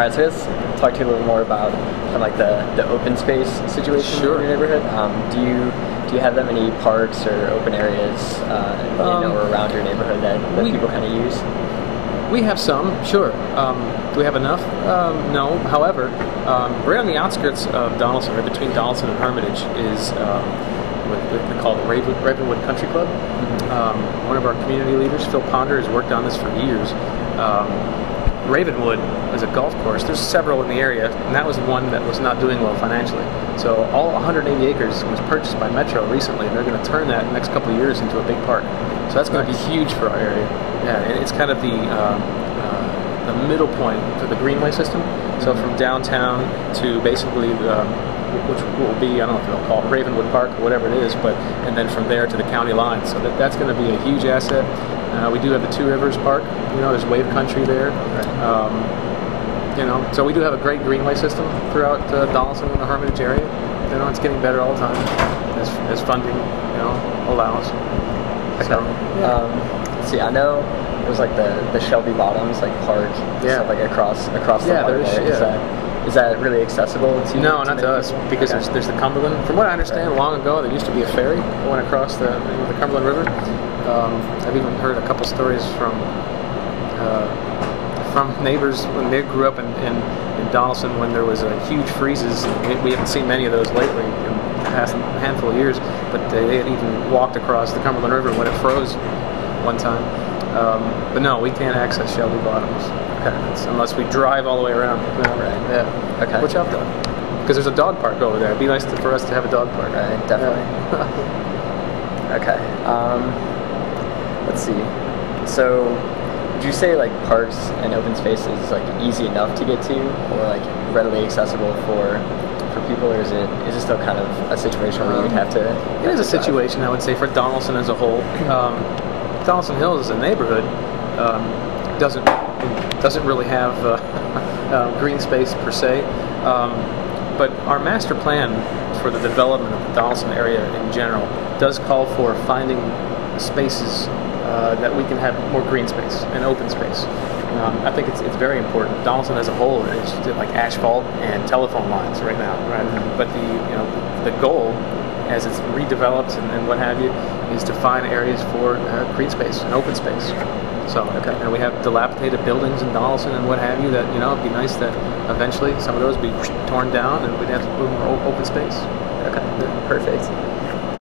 right, so let's talk to you a little more about kind of like the open space situation in your neighborhood. Do you have that many parks or open areas in or around your neighborhood that people kind of use? We have some, sure. Do we have enough? No. However, right on the outskirts of Donaldson, right between Donaldson and Hermitage, is what they call the Ravenwood Country Club. One of our community leaders, Phil Ponder, has worked on this for years. Ravenwood is a golf course. There's several in the area, and that was one that was not doing well financially. So all 180 acres was purchased by Metro recently, and they're going to turn that in the next couple of years into a big park. So that's going to be huge for our area. Yeah, it's kind of the middle point to the Greenway system. So from downtown to basically which will be, I don't know if they'll call it Ravenwood Park or whatever it is, and then from there to the county line. So that's going to be a huge asset. We do have the Two Rivers Park. There's wave country there. Right. So we do have a great greenway system throughout Donaldson and the Hermitage area. It's getting better all the time as funding, allows. Okay. So, yeah. Let's see. I know there's like the Shelby Bottoms park, stuff like across the water there. Is that really accessible to you? No, not to us, because there's the Cumberland. From what I understand, long ago there used to be a ferry that went across the Cumberland River. I've even heard a couple stories from neighbors when they grew up in Donaldson when there was huge freezes. We haven't seen many of those lately in the past handful of years, but they had even walked across the Cumberland River when it froze one time. But no, we can't access Shelby Bottoms. Okay. Unless we drive all the way around. Right. Yeah. Okay. Which I've done. Because there's a dog park over there. It'd be nice for us to have a dog park. Right. Definitely. Yeah. Okay. Let's see. So, would you say parks and open spaces is easy enough to get to, or readily accessible for people, or is it still kind of a situation where you'd have to? It is a situation, I would say, for Donaldson as a whole. Donaldson Hills as a neighborhood doesn't really have green space per se, but our master plan for the development of the Donaldson area in general does call for finding spaces that we can have more green space and open space. I think it's very important. Donaldson as a whole is like asphalt and telephone lines right now, right? Mm-hmm. But the goal, as it's redeveloped and what have you, is to find areas for green space and open space. So we have dilapidated buildings in Donaldson and what have you that it'd be nice that eventually some of those be torn down and we'd have a little more open space. Okay, perfect.